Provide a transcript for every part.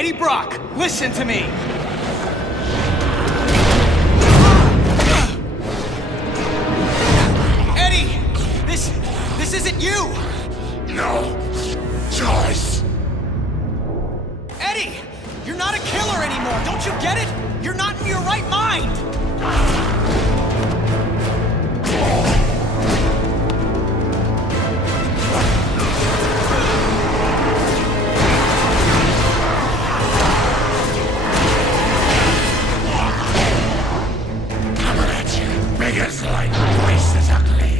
Eddie Brock, listen to me! Eddie! This isn't you! No choice. Eddie! You're not a killer anymore, don't you get it? You're not in your right mind! Coming at you, big as light, twice as ugly.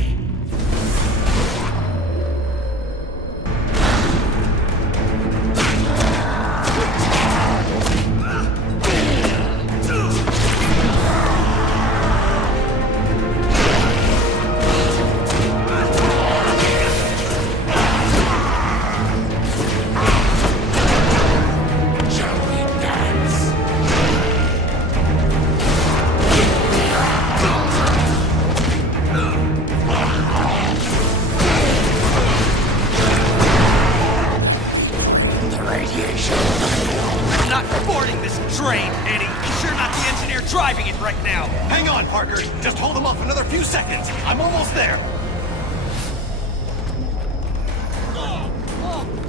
I'm not boarding this train, Eddie! You're not the engineer driving it right now! Hang on, Parker. Just hold them off another few seconds. I'm almost there.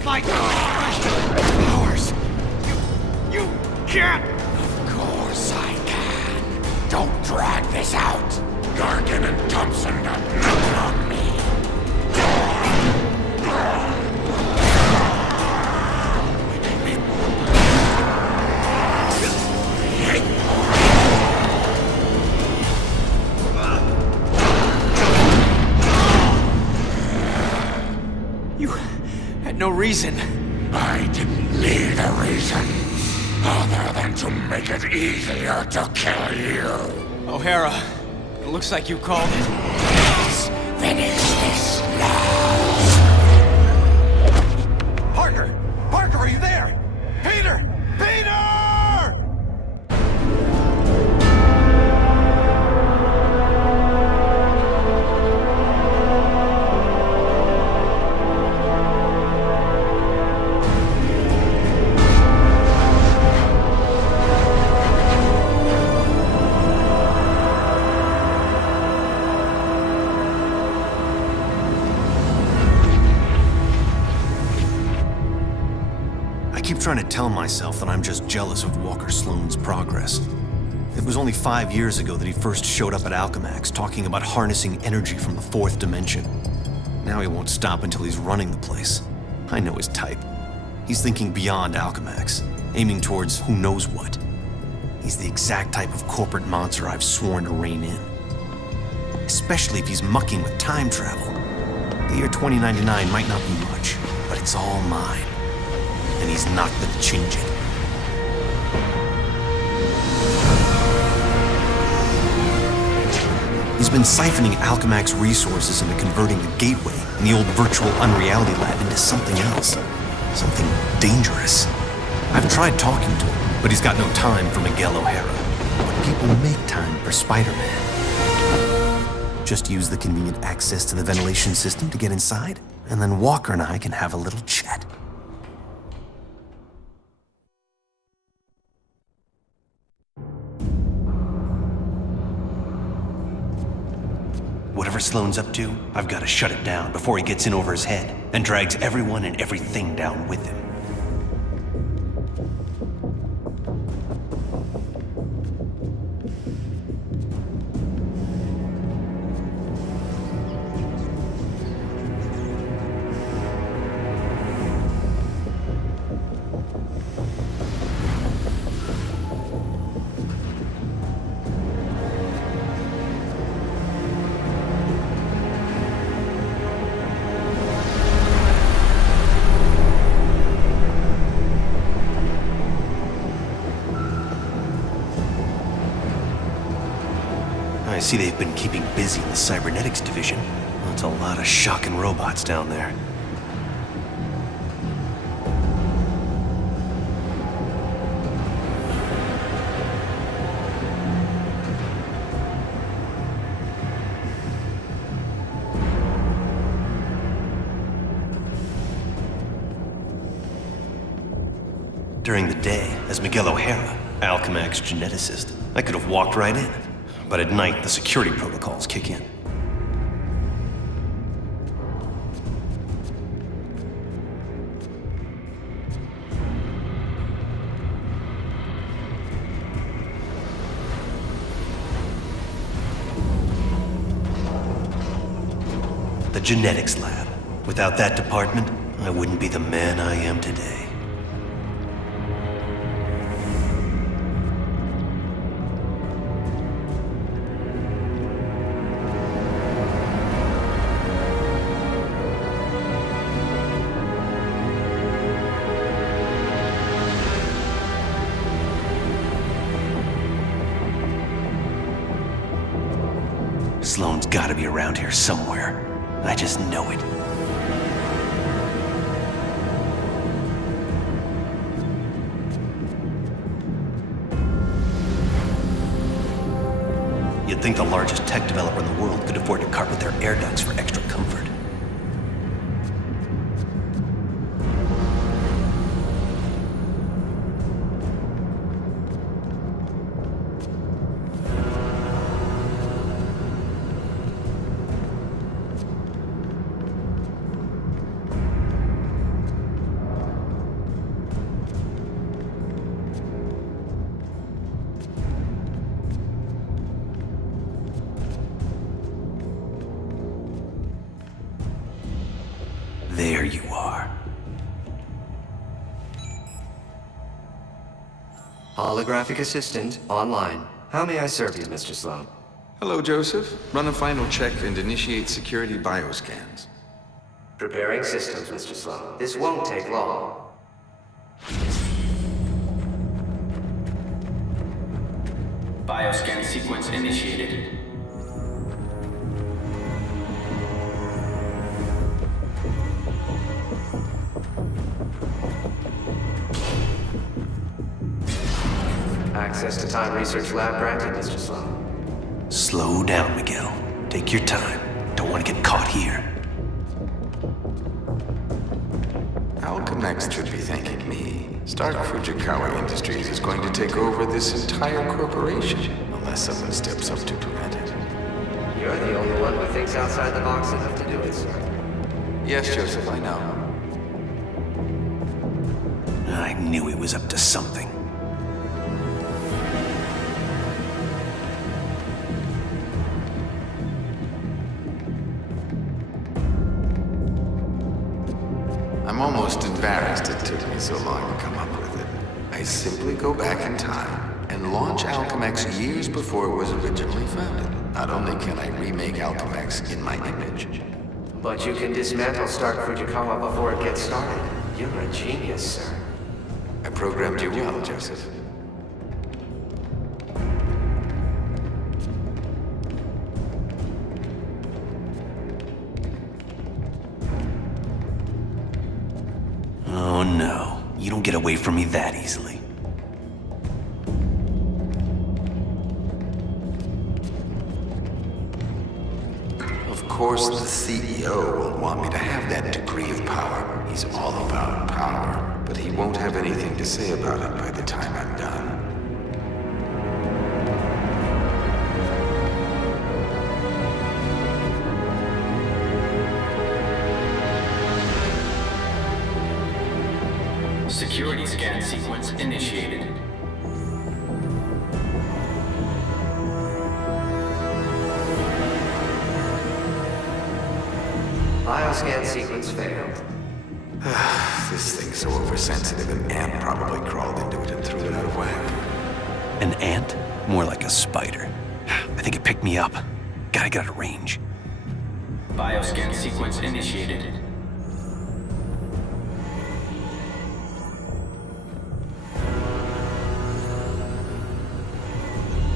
My powers! You can't! Of course I can. Don't drag this out. Gargan and Thompson got nothing on me. You had no reason. I didn't need a reason, other than to make it easier to kill you. O'Hara, it looks like you called it. Please finish this now. Parker! Parker, are you there? Peter! Peter! I keep trying to tell myself that I'm just jealous of Walker Sloane's progress. It was only 5 years ago that he first showed up at Alchemax talking about harnessing energy from the fourth dimension. Now he won't stop until he's running the place. I know his type. He's thinking beyond Alchemax, aiming towards who knows what. He's the exact type of corporate monster I've sworn to rein in. Especially if he's mucking with time travel. The year 2099 might not be much, but it's all mine. And he's not gonna change it. He's been siphoning Alchemax resources into converting the Gateway and the old virtual unreality lab into something else. Something dangerous. I've tried talking to him, but he's got no time for Miguel O'Hara. But people make time for Spiderman. Just use the convenient access to the ventilation system to get inside, and then Walker and I can have a little chat. Whatever Sloane's up to, I've got to shut it down before he gets in over his head and drags everyone and everything down with him. I see they've been keeping busy in the cybernetics division. That's a lot of shocking robots down there. During the day, as Miguel O'Hara, Alchemax geneticist, I could have walked right in. But at night, the security protocols kick in. The genetics lab. Without that department, I wouldn't be the man I am today. Sloane's gotta be around here somewhere. I just know it. You'd think the largest tech developer in the world could afford to carpet their air ducts for extra comfort. There you are. Holographic assistant online. How may I serve you, Mr. Sloan? Hello, Joseph. Run a final check and initiate security bioscans. Preparing systems, Mr. Sloan. This won't take long. Bioscan sequence initiated. Access to Time Research Lab granted, Mr. Sloan. Slow down, Miguel. Take your time. Don't want to get caught here. Alchemax should be thanking me. Stark Fujikawa Industries is going to take over this entire corporation, unless someone steps up to prevent it. You're the only one who thinks outside the box enough to do it, sir. Yes, Joseph, I know. I knew he was up to something. I'm almost embarrassed it took me so long to come up with it. I simply go back in time and launch Alchemax years before it was originally founded. Not only can I remake Alchemax in my image, But you can dismantle Stark Fujikawa before it gets started. You're a genius, sir. I programmed you well, Joseph. Oh no, you don't get away from me that easily. Of course, the CEO will want me to have that degree of power. He's all about power, but he won't have anything to say about it by the time I'm done. Security scan sequence initiated. Bioscan sequence failed. This thing's so oversensitive, an ant probably crawled into it and threw it out of whack. An ant? More like a spider. I think it picked me up. Gotta get out of range. Bioscan sequence initiated.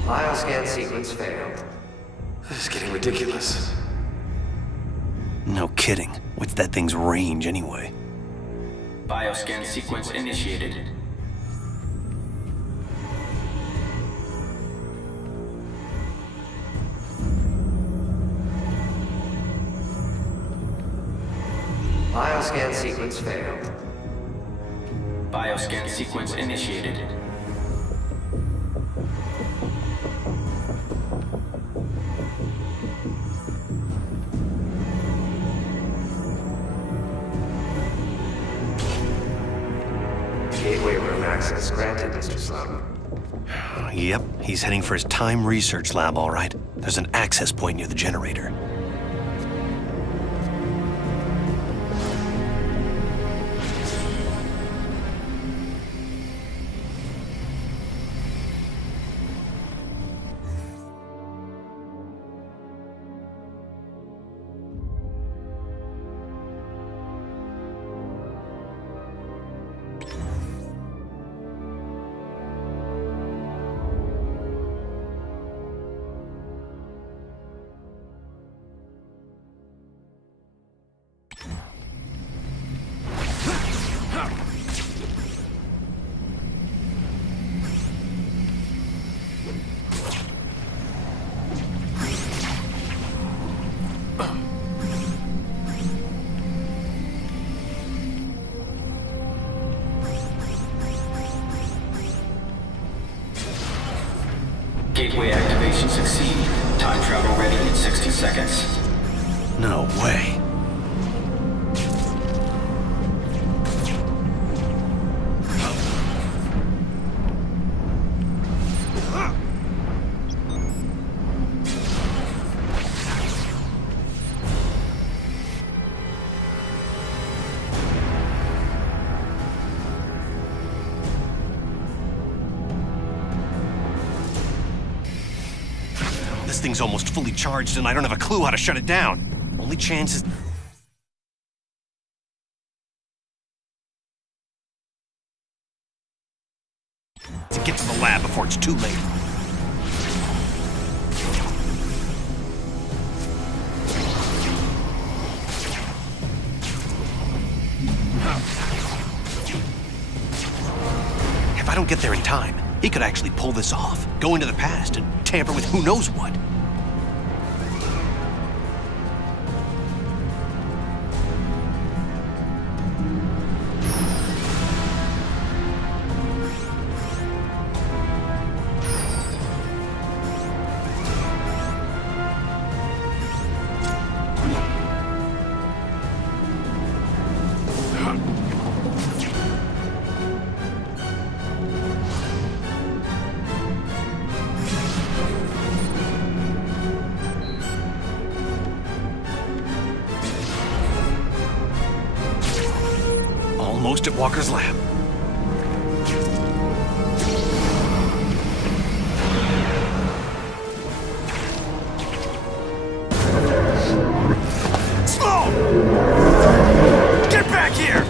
Bioscan sequence failed. This is getting ridiculous. No kidding. What's that thing's range anyway? Bioscan sequence initiated. Bioscan sequence failed. Bioscan sequence initiated. Gateway room access granted, Mr. Slum. Yep, he's heading for his time research lab, all right. There's an access point near the generator. Gateway activation succeed. Time travel ready in 60 seconds. No way. This thing's almost fully charged and I don't have a clue how to shut it down. Only chance is... to get to the lab before it's too late. If I don't get there in time, he could actually pull this off, go into the past, and tamper with who knows what. Almost at Walker's lab. Slow! Get back here!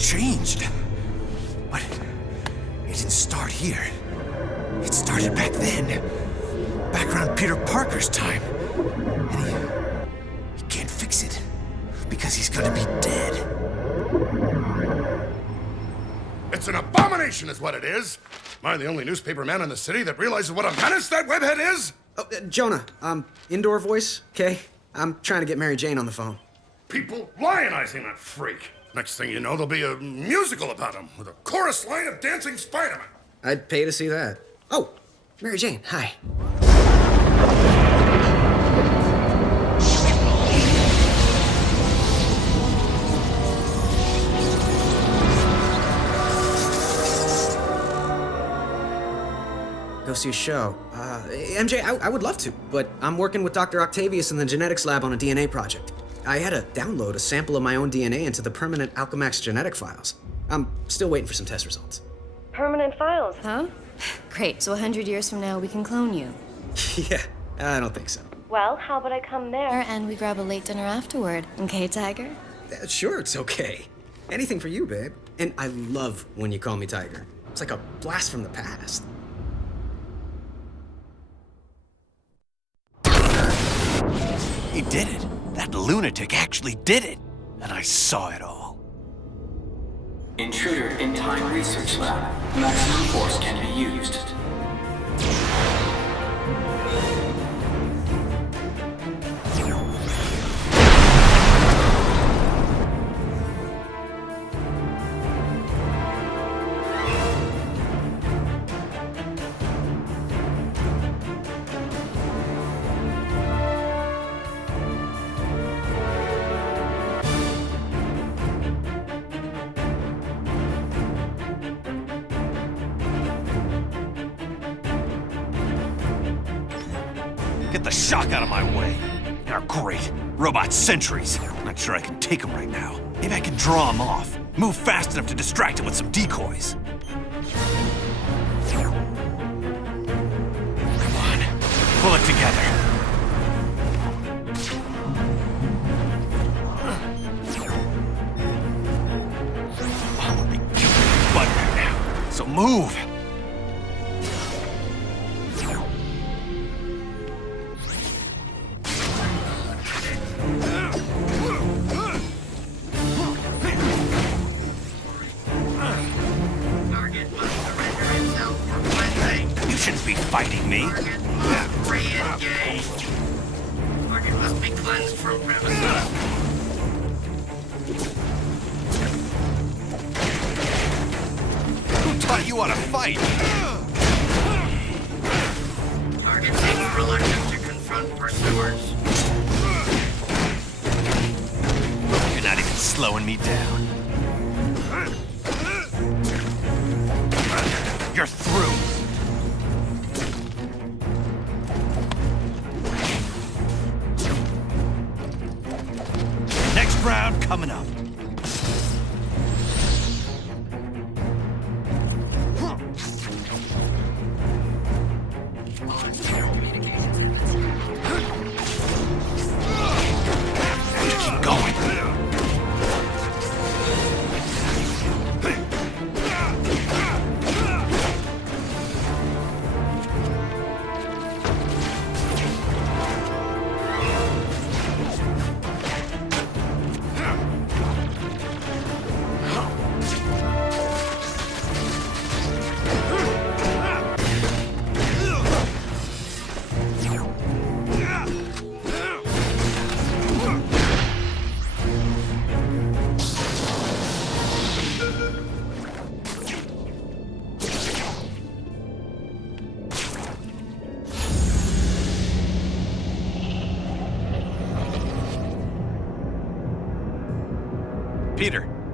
Changed. But it didn't start here. It started back then. Back around Peter Parker's time. And he can't fix it. Because he's gonna be dead. It's an abomination is what it is. Am I the only newspaper man in the city that realizes what a menace that webhead is? Oh, Jonah, indoor voice, okay? I'm trying to get Mary Jane on the phone. People lionizing that freak. Next thing you know, there'll be a musical about him with a chorus line of dancing Spiderman. I'd pay to see that. Oh, Mary Jane, hi. Go see a show. MJ, I would love to, but I'm working with Dr. Octavius in the genetics lab on a DNA project. I had to download a sample of my own DNA into the permanent Alchemax genetic files. I'm still waiting for some test results. Permanent files, huh? Great, so 100 years from now we can clone you. Yeah, I don't think so. Well, how about I come there and we grab a late dinner afterward, okay, Tiger? Sure, it's okay. Anything for you, babe. And I love when you call me Tiger. It's like a blast from the past. He did it. That lunatic actually did it. And I saw it all. Intruder in Time Research Lab. Maximum force can be used. Get the shock out of my way. You're great. Robot sentries. Not sure I can take them right now. Maybe I can draw them off. Move fast enough to distract them with some decoys. Come on. Pull it together. I'm gonna be kicking your butt right now. So move. You shouldn't be fighting me. Re-engage. Target must be cleansed from premises. Who taught you how to fight? Target seems reluctant to confront pursuers. You're not even slowing me down. You're through. Next round coming up. Keep going.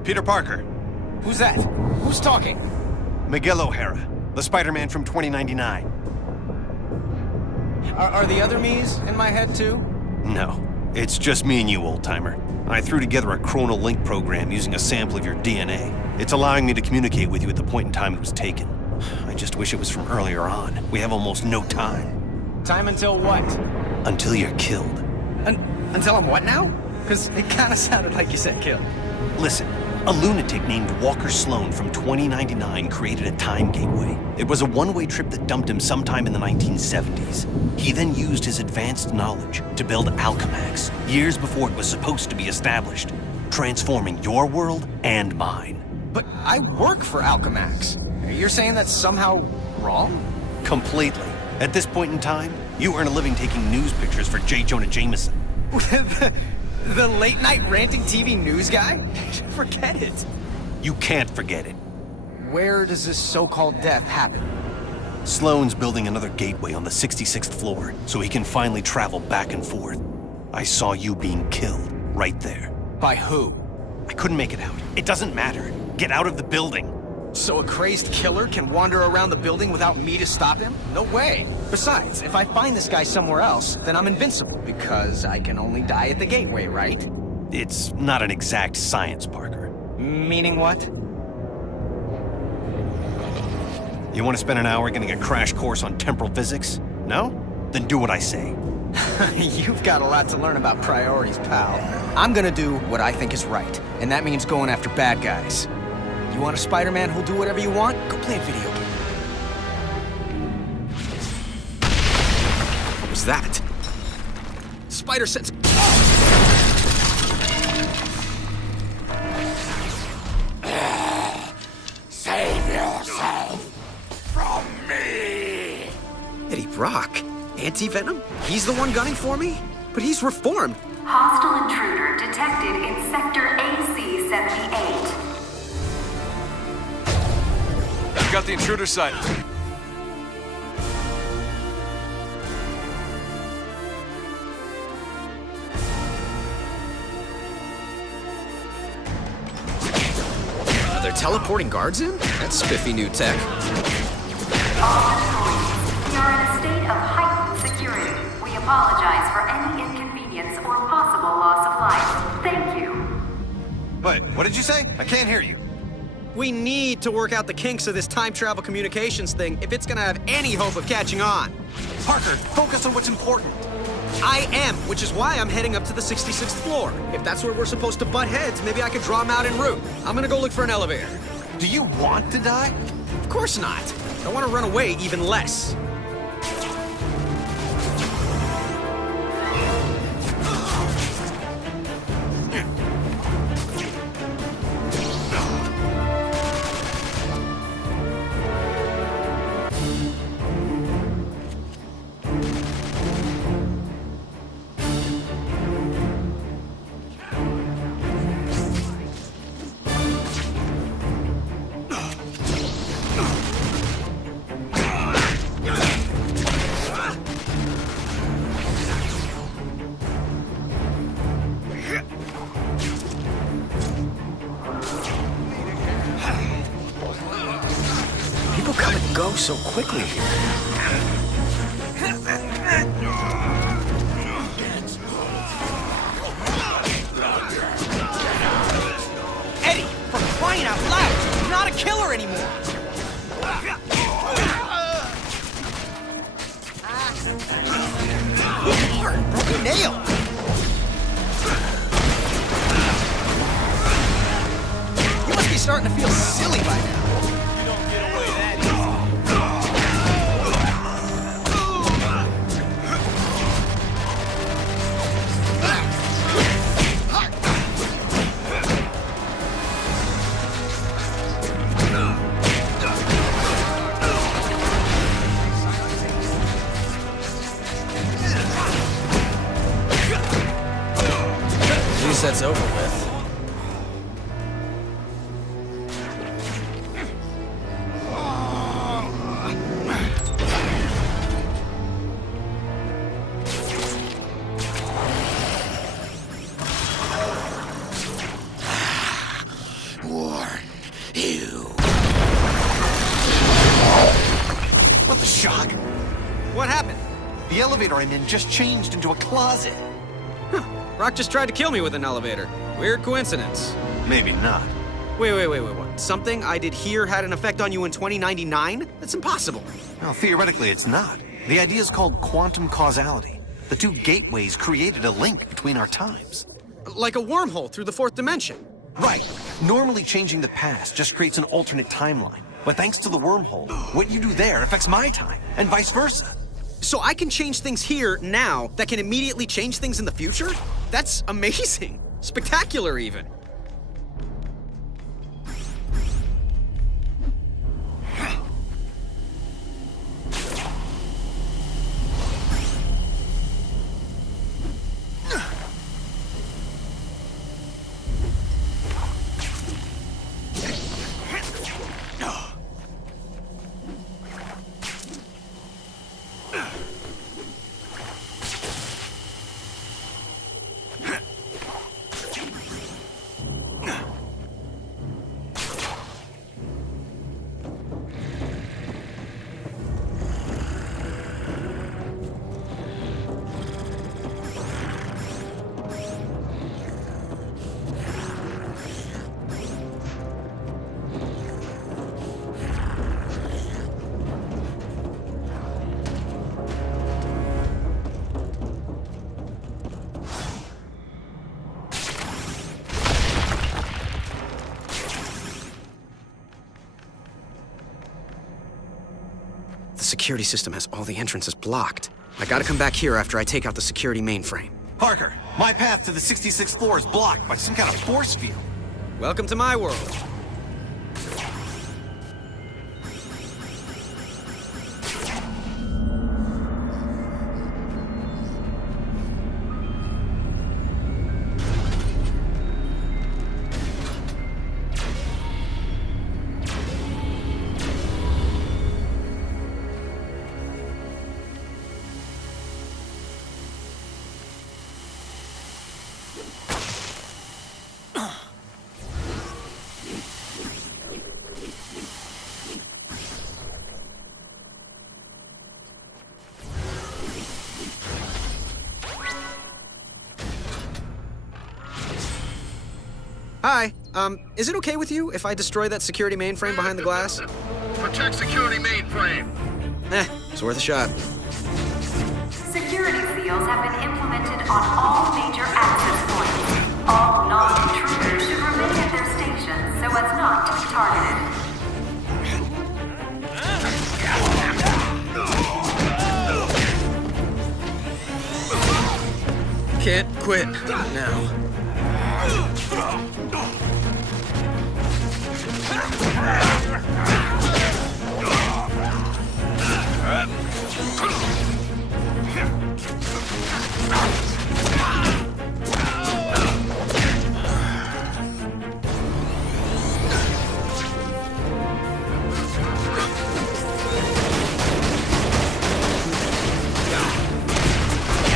Peter Parker. Who's that? Who's talking? Miguel O'Hara, the Spider-Man from 2099. Are the other me's in my head too? No, it's just me and you, old-timer. I threw together a chronal link program using a sample of your DNA. It's allowing me to communicate with you at the point in time it was taken. I just wish it was from earlier on. We have almost no time. Time until what? Until you're killed. Until I'm what now? Because it kind of sounded like you said kill. Listen, a lunatic named Walker Sloan from 2099 created a time gateway. It was a one-way trip that dumped him sometime in the 1970s. He then used his advanced knowledge to build Alchemax, years before it was supposed to be established, transforming your world and mine. But I work for Alchemax. You're saying that's somehow wrong? Completely. At this point in time, you earn a living taking news pictures for J. Jonah Jameson. The late-night ranting TV news guy? Forget it. You can't forget it. Where does this so-called death happen? Sloan's building another gateway on the 66th floor, so he can finally travel back and forth. I saw you being killed, right there. By who? I couldn't make it out. It doesn't matter. Get out of the building. So a crazed killer can wander around the building without me to stop him? No way. Besides, if I find this guy somewhere else, then I'm invincible, because I can only die at the gateway, right? It's not an exact science, Parker. Meaning what? You want to spend an hour getting a crash course on temporal physics? No? Then do what I say. You've got a lot to learn about priorities, pal. I'm gonna do what I think is right, and that means going after bad guys. You want a Spider-Man who'll do whatever you want? Go play a video game. What was that? Spider sense. Save yourself from me! Eddie Brock? Anti-Venom? He's the one gunning for me? But he's reformed. Hostile intruder detected in Sector AC-78. Got the intruder sighted. They're teleporting guards in? That's spiffy new tech. All employees, we are in a state of heightened security. We apologize for any inconvenience or possible loss of life. Thank you. Wait, what did you say? I can't hear you. We need to work out the kinks of this time travel communications thing if it's gonna have any hope of catching on. Parker, focus on what's important. I am, which is why I'm heading up to the 66th floor. If that's where we're supposed to butt heads, maybe I could draw them out en route. I'm gonna go look for an elevator. Do you want to die? Of course not. I want to run away even less. People come and go so quickly here. Eddie, for crying out loud, you're not a killer anymore. Broken nail. You must be starting to feel silly by now. You don't get away that At least that's over with. Warn you. What the shock? What happened? The elevator I'm in just changed into a closet. Rock just tried to kill me with an elevator. Weird coincidence. Maybe not. Wait, what? Something I did here had an effect on you in 2099? That's impossible. Well, theoretically, it's not. The idea is called quantum causality. The two gateways created a link between our times. Like a wormhole through the fourth dimension. Right. Normally, changing the past just creates an alternate timeline. But thanks to the wormhole, what you do there affects my time, and vice versa. So I can change things here, now, that can immediately change things in the future? That's amazing. Spectacular, even. the security system has all the entrances blocked. I gotta come back here after I take out the security mainframe. Parker, my path to the 66th floor is blocked by some kind of force field. Welcome to my world. Hi, is it okay with you if I destroy that security mainframe behind the glass? Protect security mainframe. It's worth a shot. Security seals have been implemented on all major access points. All non-intruders should remain at their stations so as not to be targeted. Can't quit now.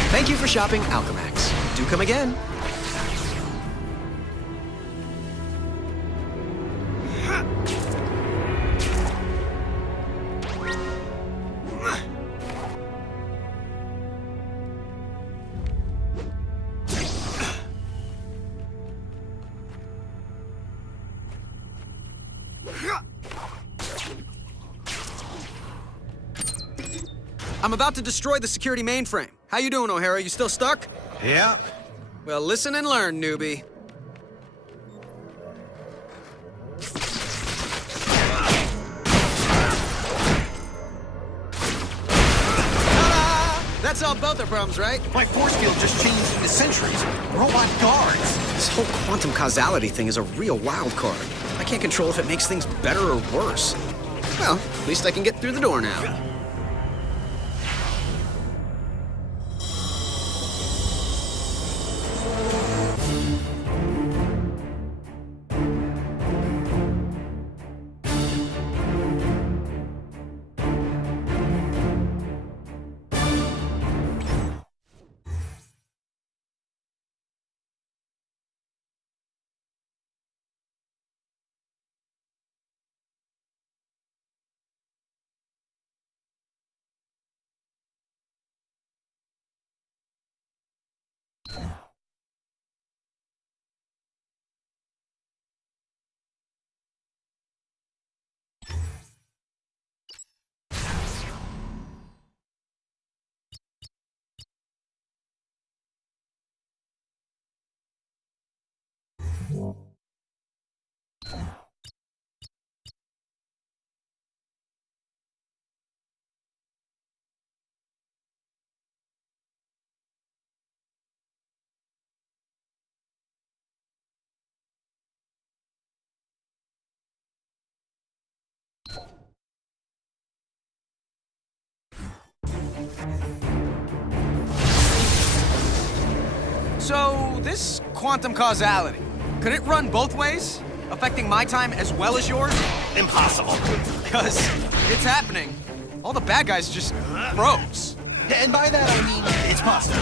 Thank you for shopping Alchemax. Do come again. I'm about to destroy the security mainframe. How you doing, O'Hara? You still stuck? Yeah. Well, listen and learn, newbie. Ta-da! That solved both our problems, right? My force field just changed into sentries. Robot guards. This whole quantum causality thing is a real wild card. I can't control if it makes things better or worse. Well, at least I can get through the door now. So, this quantum causality, could it run both ways? Affecting my time as well as yours? Impossible. Because it's happening. All the bad guys just froze. And by that I mean it's possible.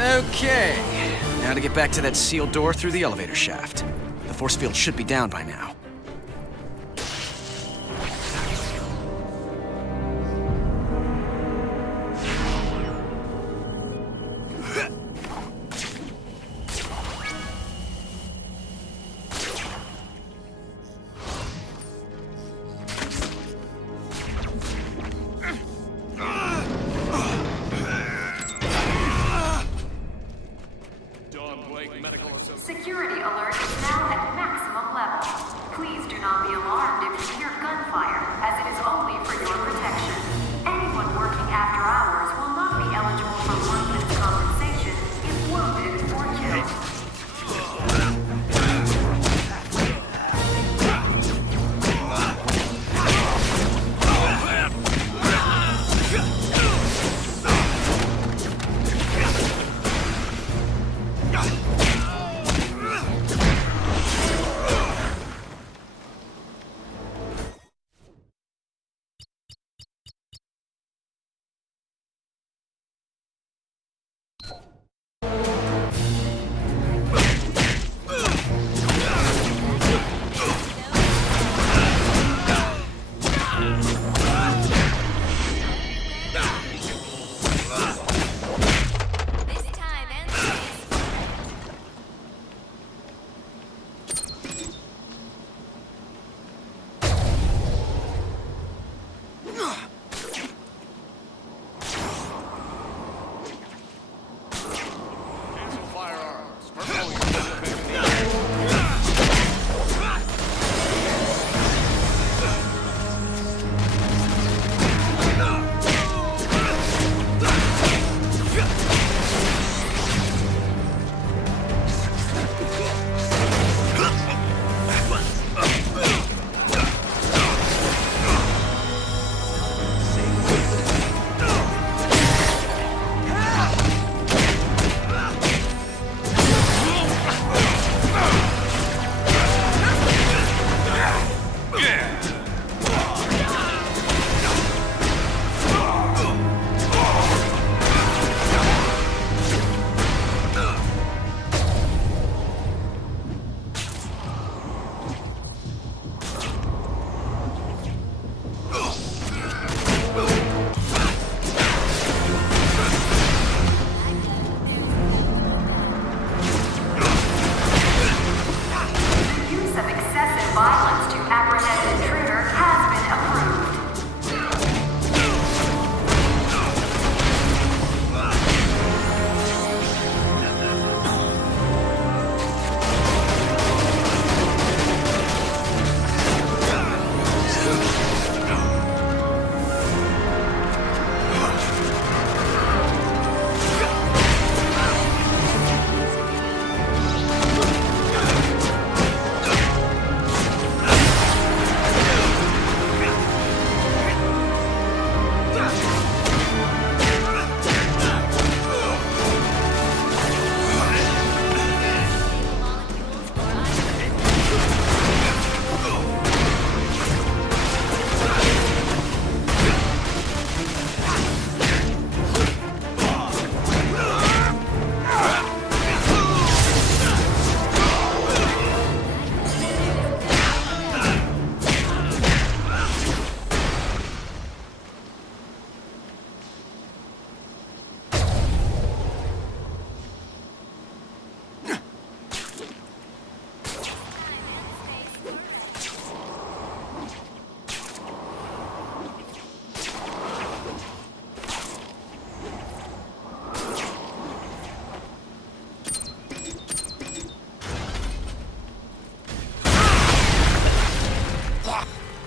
Okay, now to get back to that sealed door through the elevator shaft. The force field should be down by now. Security alert is now at maximum level. Please do not be alarmed if you hear gunfire, as it is only for your protection. Anyone working after hours will not be eligible for workman's compensation if wounded or killed.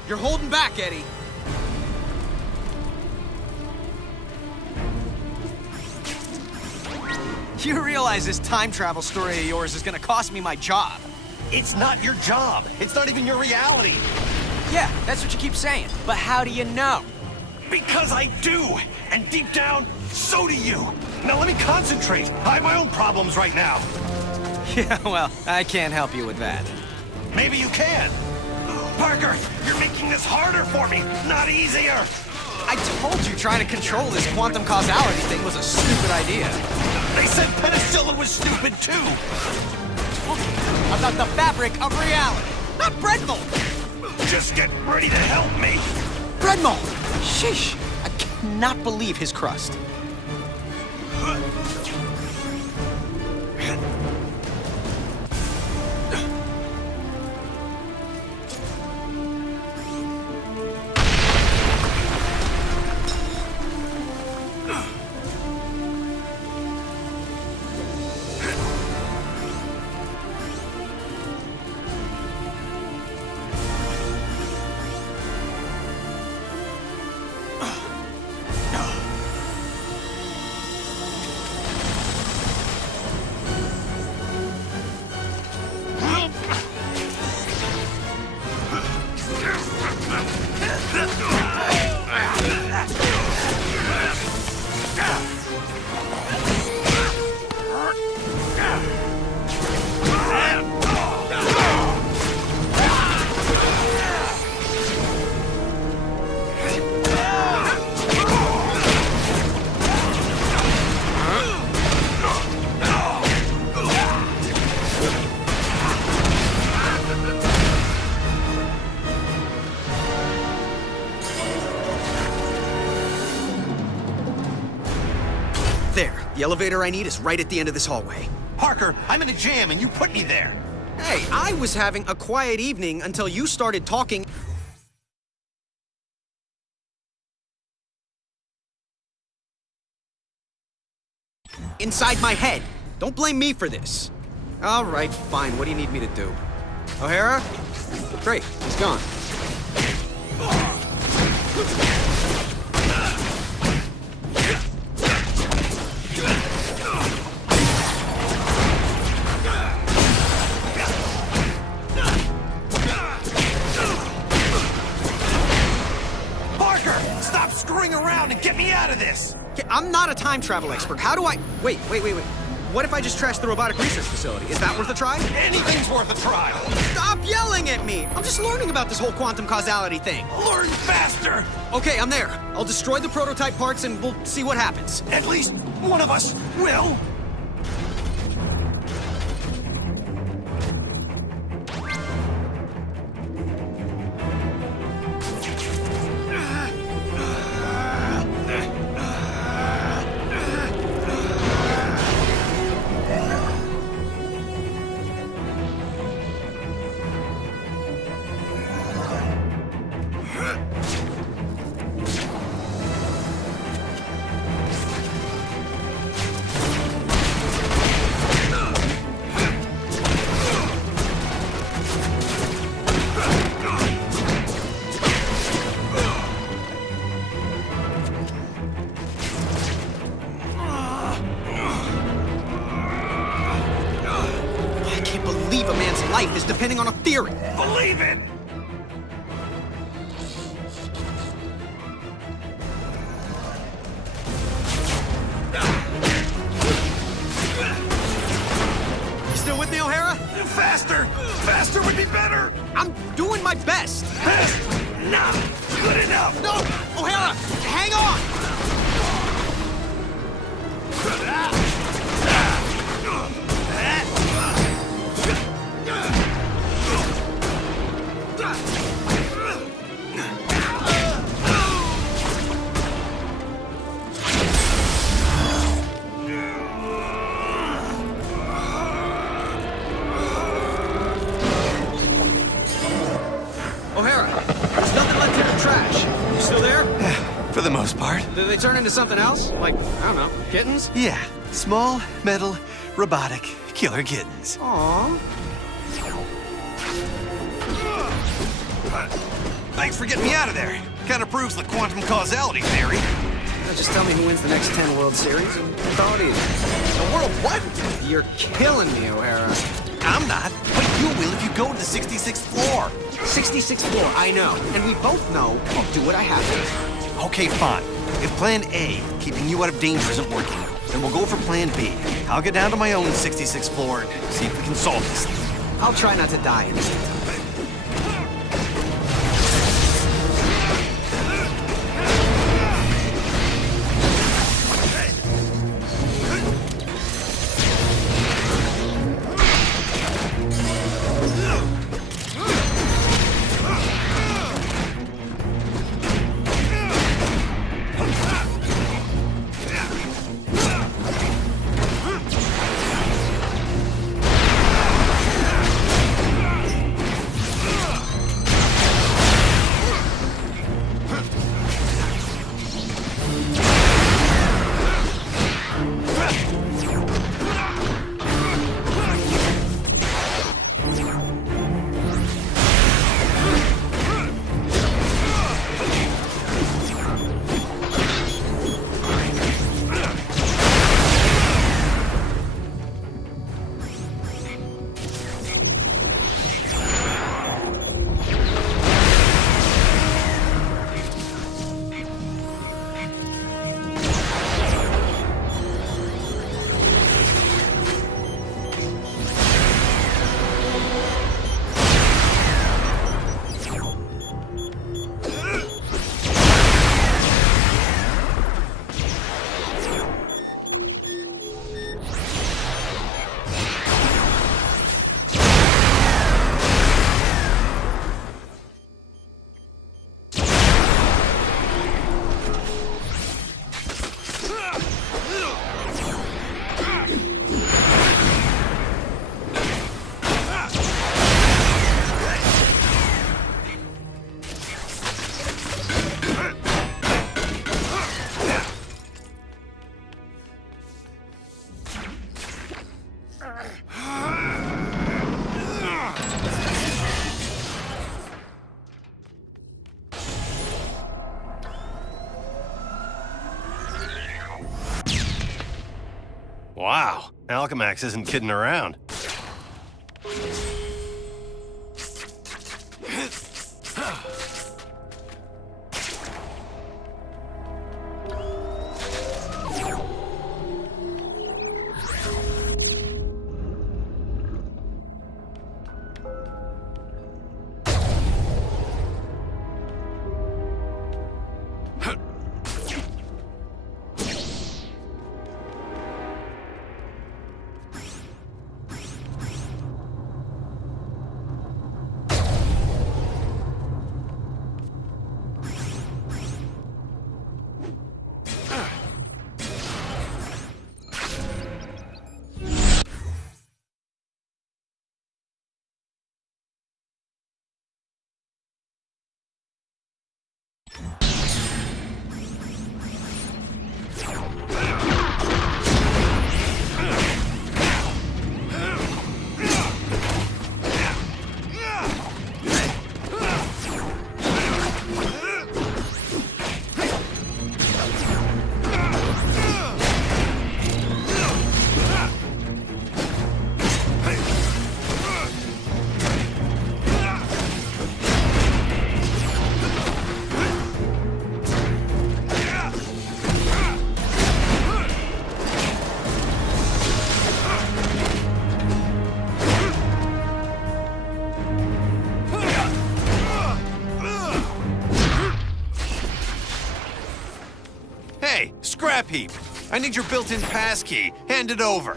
You're holding back, Eddie. You realize this time travel story of yours is gonna cost me my job. It's not your job. It's not even your reality. Yeah, that's what you keep saying. But how do you know? Because I do. And deep down, so do you. Now let me concentrate. I have my own problems right now. Yeah, well, I can't help you with that. Maybe you can. Parker, you're making this harder for me, not easier. I told you trying to control this quantum causality thing was a stupid idea. They said penicillin was stupid, too! About the fabric of reality, not bread mold. Just get ready to help me! Bread mold! Sheesh! I cannot believe his crust. There. The elevator I need is right at the end of this hallway. Parker, I'm in a jam and you put me there. Hey, I was having a quiet evening until you started talking. Inside my head. Don't blame me for this. All right, fine. What do you need me to do? O'Hara? Great, he's gone. Parker, stop screwing around and get me out of this! Okay, I'm not a time travel expert. How do I... Wait. What if I just trashed the robotic research facility? Is that worth a try? Anything's worth a try! Stop yelling at me! I'm just learning about this whole quantum causality thing. Learn faster! Okay, I'm there. I'll destroy the prototype parts and we'll see what happens. At least one of us will! A man's life is depending on a theory. Believe it! You still with me, O'Hara? Faster! Faster would be better! I'm doing my best. Best? Not good enough! No! O'Hara, hang on! O'Hara, there's nothing left in the trash. You still there? For the most part. Did they turn into something else? Like, I don't know, kittens? Yeah. Small, metal, robotic, killer kittens. Aww. Thanks for getting me out of there. Kinda proves the quantum causality theory. Now just tell me who wins the next 10 World Series and call it even. The world what? You're killing me, O'Hara. I'm not, but you will if you go to the 66th floor. 66th floor, I know. And we both know I'll do what I have to. Okay, fine. If plan A, keeping you out of danger, isn't working, then we'll go for plan B. I'll get down to my own 66th floor and see if we can solve this thing. I'll try not to die in this. Wow, Alchemax isn't kidding around. Hey, scrap heap! I need your built-in passkey. Hand it over.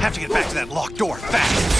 Have to get back to that locked door, fast!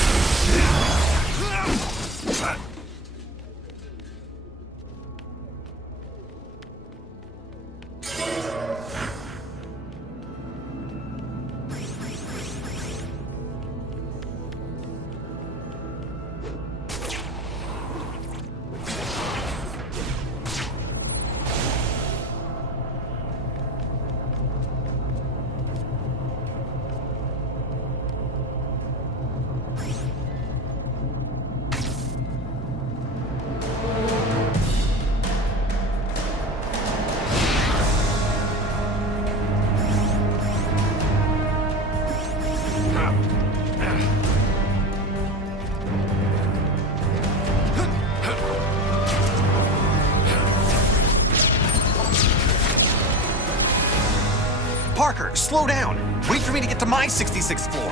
Parker, slow down! Wait for me to get to my 66th floor!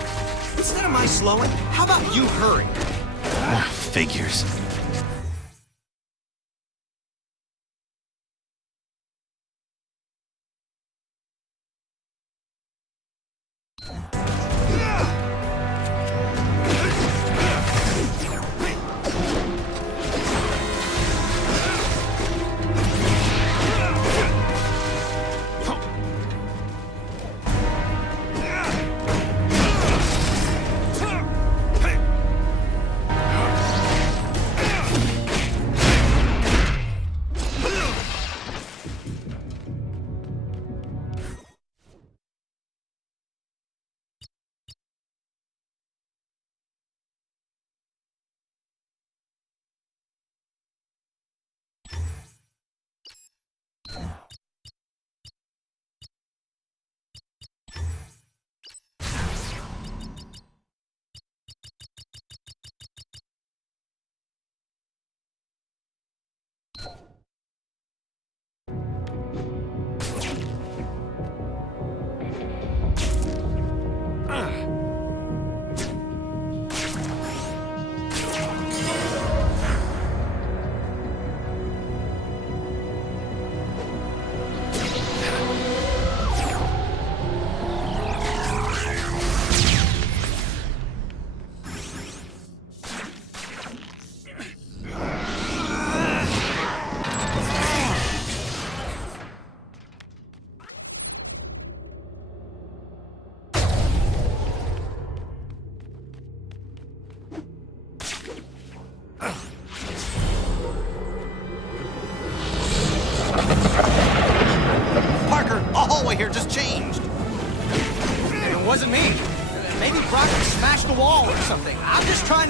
Instead of my slowing, how about you hurry? Figures.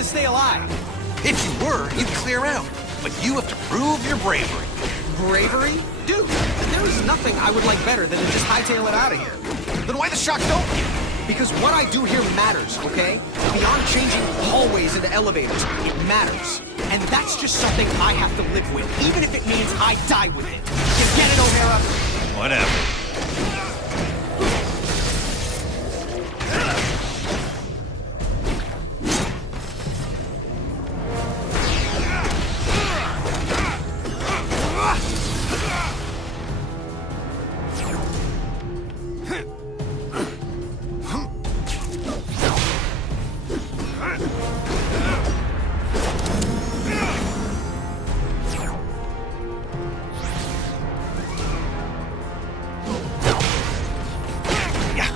stay alive. If you were, you'd clear out. But you have to prove your bravery. Bravery? Dude, there is nothing I would like better than to just hightail it out of here. Then why the shock don't you? Because what I do here matters, okay? Beyond changing hallways into elevators, it matters. And that's just something I have to live with, even if it means I die with it. You get it, O'Hara? Whatever.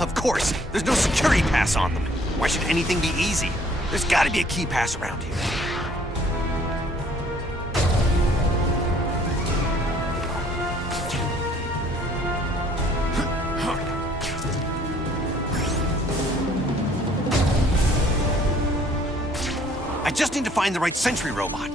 Of course, there's no security pass on them. Why should anything be easy? There's gotta be a key pass around here. I just need to find the right sentry robot.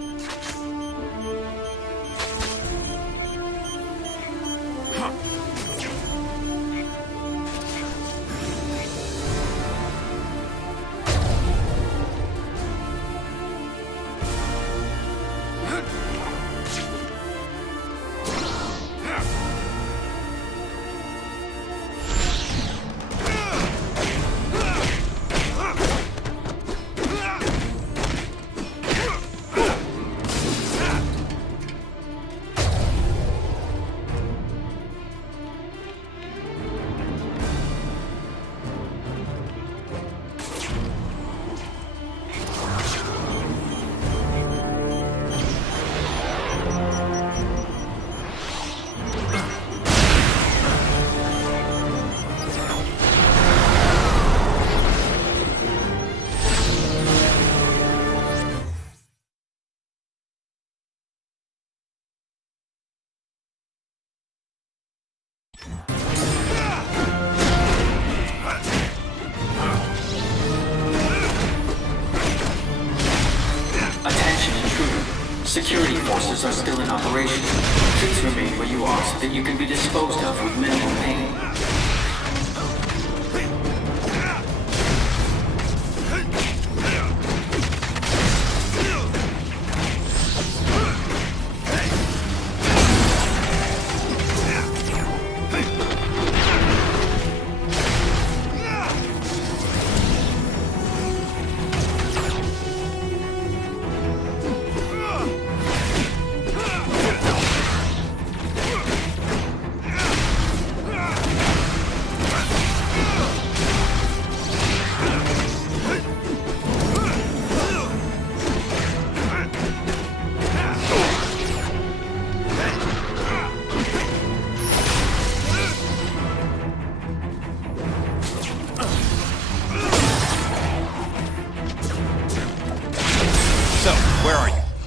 Security forces are still in operation. Please remain where you are so that you can be disposed of with minimal pain.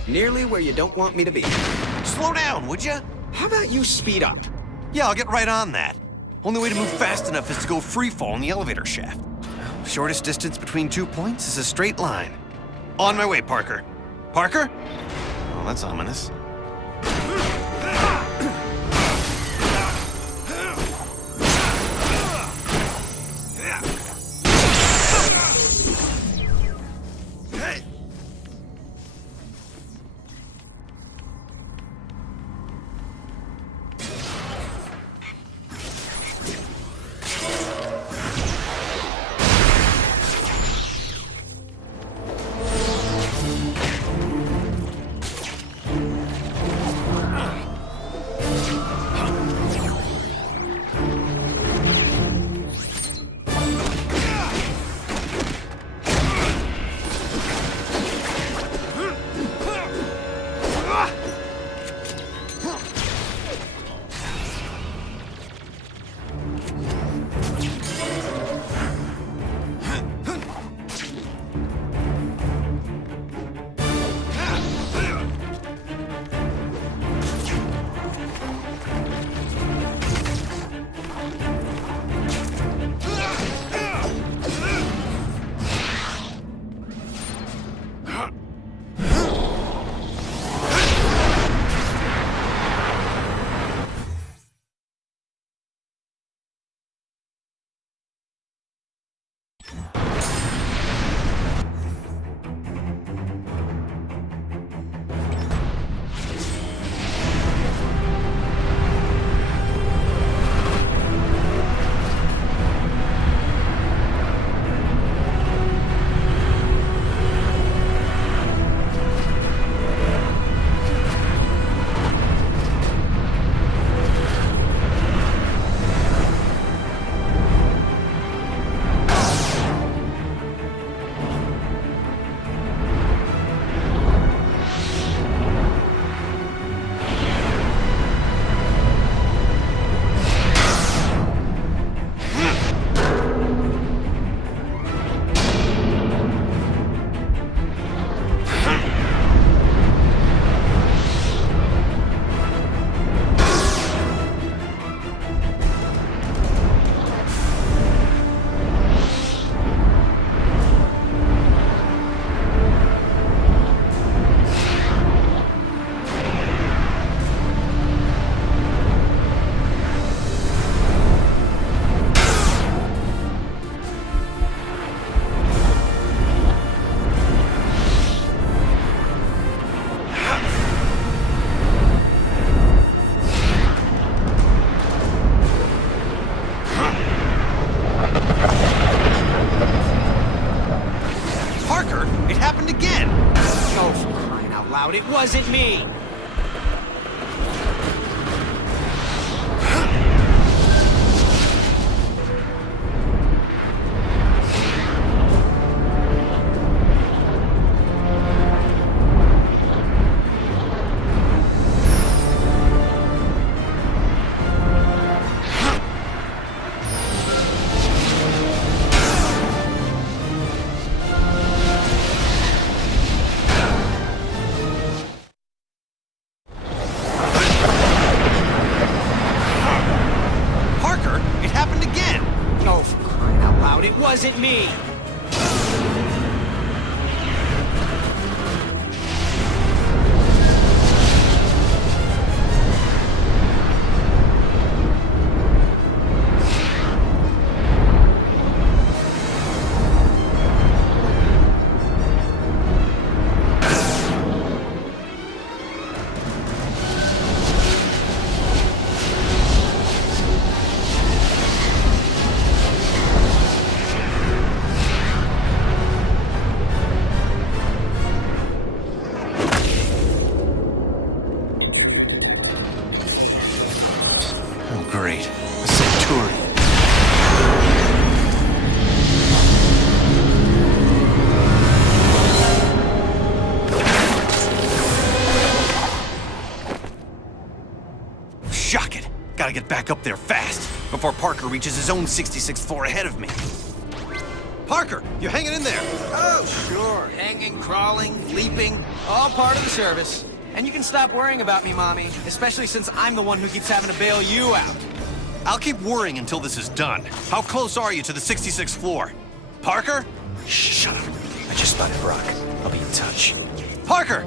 Nearly where you don't want me to be. Slow down, would you? How about you speed up? Yeah, I'll get right on that. Only way to move fast enough is to go free-fall in the elevator shaft. Shortest distance between 2 points is a straight line. On my way, Parker. Parker? Oh, that's ominous. out loud, it wasn't me! It wasn't me! Great. A Centurion. Shock it! Gotta get back up there fast, before Parker reaches his own 66th floor ahead of me. Parker, you're hanging in there! Oh, sure. Hanging, crawling, leaping, all part of the service. And you can stop worrying about me, Mommy, especially since I'm the one who keeps having to bail you out. I'll keep worrying until this is done. How close are you to the 66th floor? Parker? Shh, shut up. I just spotted Brock. I'll be in touch. Parker!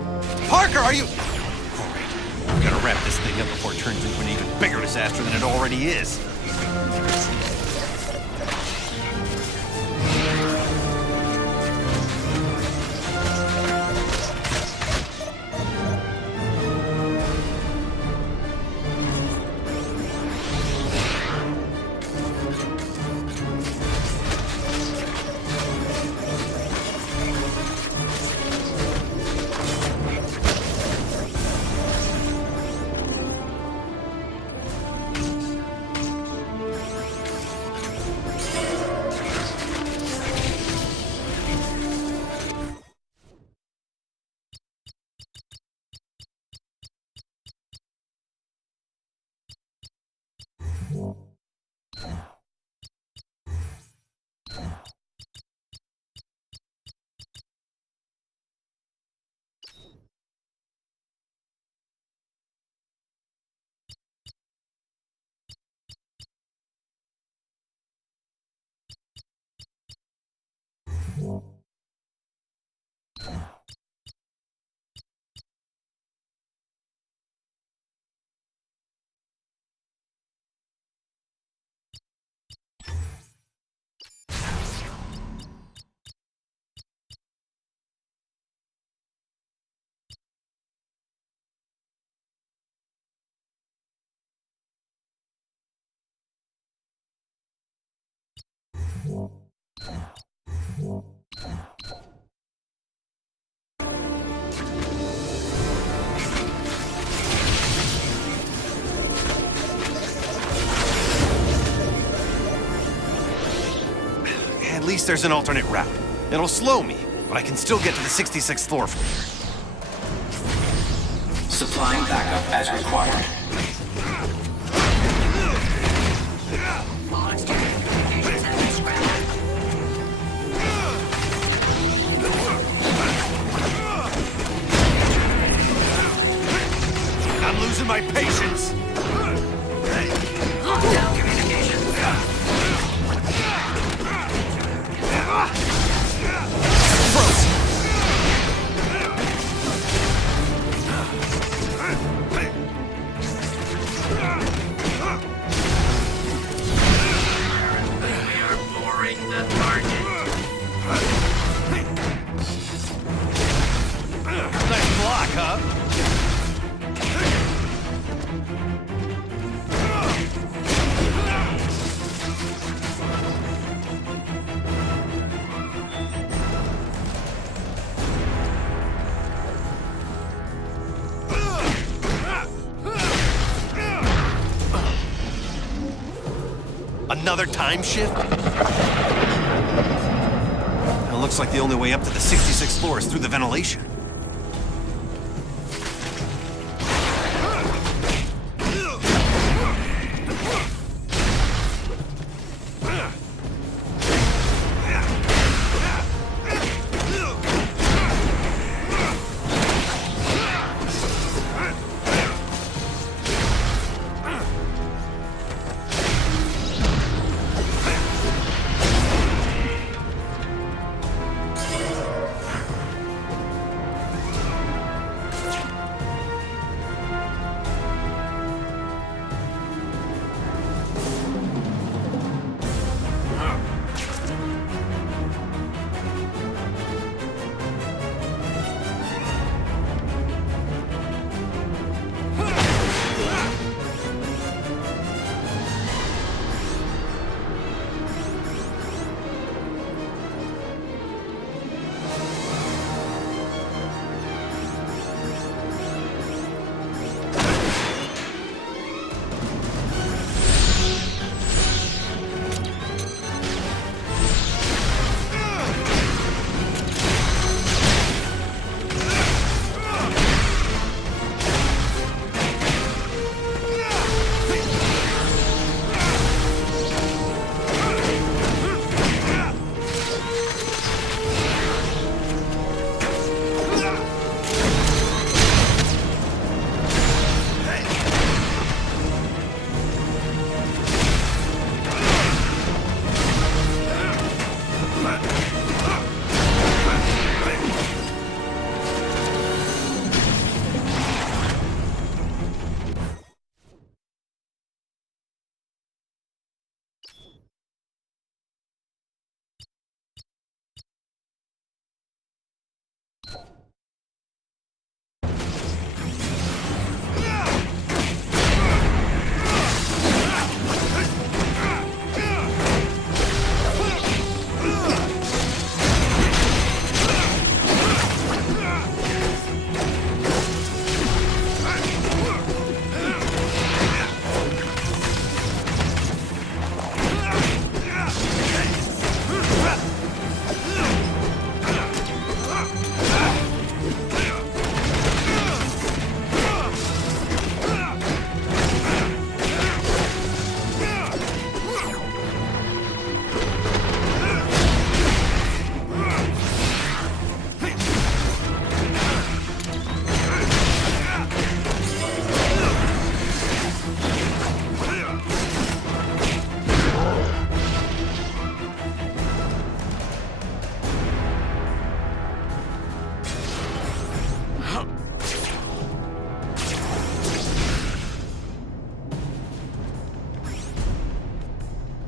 Parker, are you... All right. I've got to wrap this thing up before it turns into an even bigger disaster than it already is. At least there's an alternate route. It'll slow me, but I can still get to the 66th floor from here. Supplying backup as required. I'm losing my patience! Down communications. Nice block, huh? Another time shift? It looks like the only way up to the 66th floor is through the ventilation.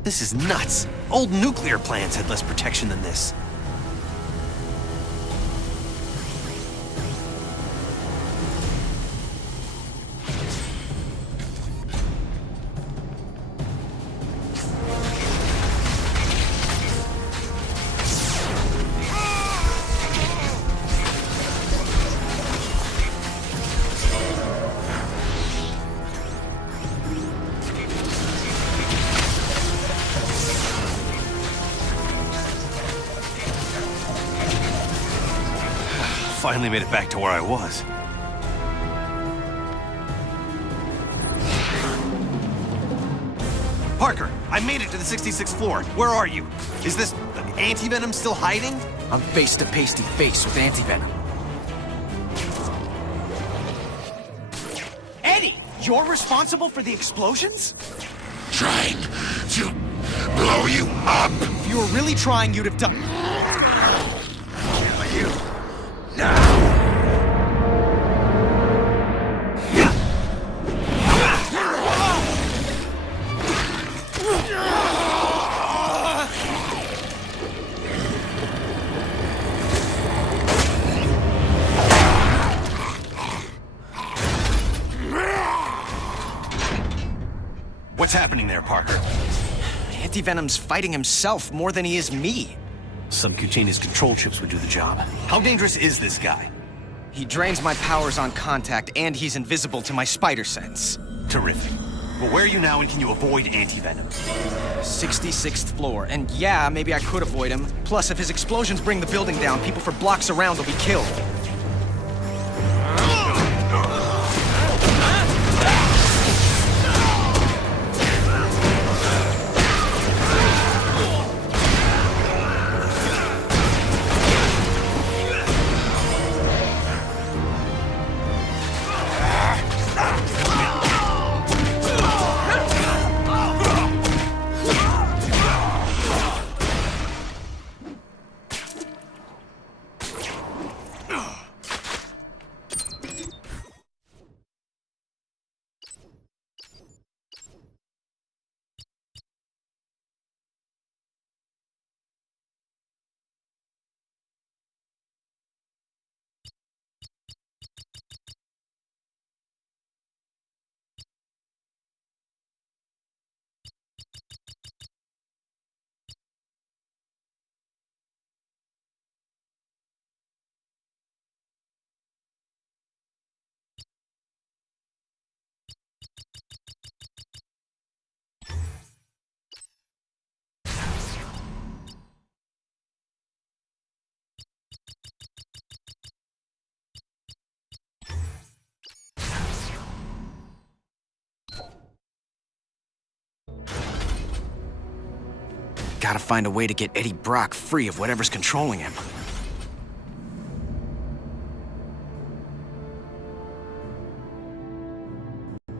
This is nuts. Old nuclear plants had less protection than this. Finally made it back to where I was. Parker, I made it to the 66th floor. Where are you? Is this anti-venom still hiding? I'm face to face with anti-venom. Eddie, you're responsible for the explosions? Trying to blow you up. If you were really trying, you'd have done... Kill you now. What's happening there, Parker? Anti-venom's fighting himself more than he is me. Subcutaneous control chips would do the job. How dangerous is this guy? He drains my powers on contact, and he's invisible to my spider sense. Terrific. Well, where are you now, and can you avoid anti-venom? 66th floor. And yeah, maybe I could avoid him. Plus, if his explosions bring the building down, people for blocks around will be killed. Gotta find a way to get Eddie Brock free of whatever's controlling him.